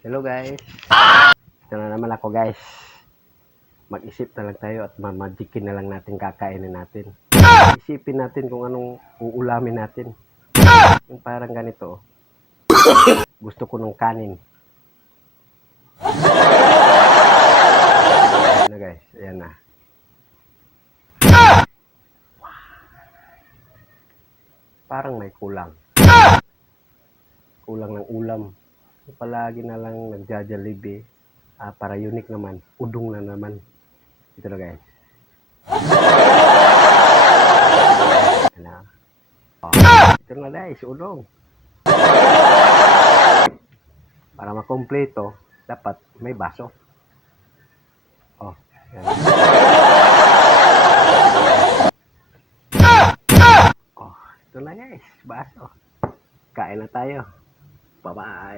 Hello guys. Ito na naman ako guys. Mag-isip na lang tayo at mamadikin na lang natin kakainin natin. Isipin natin kung anong uulamin natin. Yung parang ganito. Gusto ko ng kanin. Ayan na guys. Ayan na. Parang may kulang. Kulang ng ulam. Palagi na lang nagja-Jollibee. Para unique naman. Udong na naman. Ito na guys. Ayan na. Ito na guys. Udong. Para makompleto, dapat may baso. Oh, yan. Oh, ito na guys. Baso. Kain na tayo. Bye-bye.